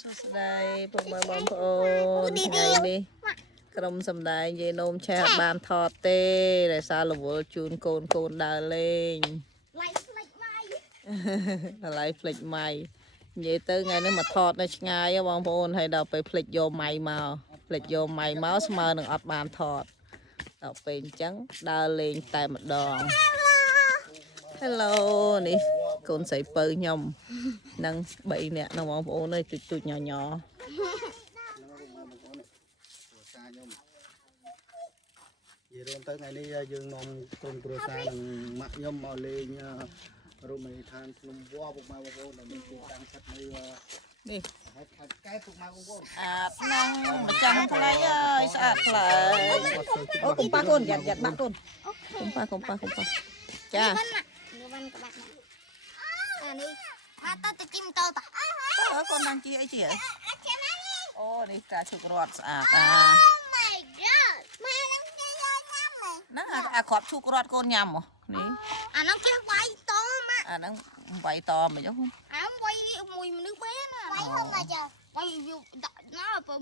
សួស្តីពុកម៉ែបងប្អូនថ្ងៃនេះក្រុមសម្ដែងយាយនោមឆែបានថតទេដោយសាររវល់ជូនកូនដើរលេងឡៃផ្លេចម៉ៃឡៃផ្លេចម៉ៃនិយាយទៅថ្ងៃនេះមកថតនៅឆ្ងាយបងប្អូនហើយដល់ពេលផ្លេចយកម៉ៃមកផ្លេចយកម៉ៃមកស្មើនឹងអត់បានថតដល់ពេលអញ្ចឹងដើរលេងតែម្ដង Hello នេះកូនស្រីពៅខ្ញុំនឹង3នាក់នៅបងប្អូនអើយទូចញញយរួមទៅថ្ងៃនេះយើងនាំក្រុមគ្រួសារនឹងម៉ាក់ខ្ញុំមកលេងរមណីយដ្ឋានភ្នំវល្លិពុកម៉ែបងប្អូនដែលមានទីតាំងចិត្តនៅនេះហេតុខេត្តកែពុកម៉ែបងប្អូនអាប់ណាំម្ចាំថ្លៃអើយស្អាតថ្លៃអូកុំប៉ះកូនយ៉ាត់បាក់កូនកុំប៉ះចាวันกับบัตรนี่ถ้าตัดจะจิ้มโตต่อ កូនđangជីអីជីអូនេះការឈុករត់ស្អាត my god ម៉ែនឹងនិយាយញ៉ាំហ្នឹងអាគ្រាប់ឈូករត់កូនញ៉ាំហ៎នេះ អានឹងចេះវាយតម៉ាក់ អាហ្នឹងវាយតមិនចឹង អាវាយមួយមនុស្សបែនវាយហឹងអាចាវាយដាក់ណាបើ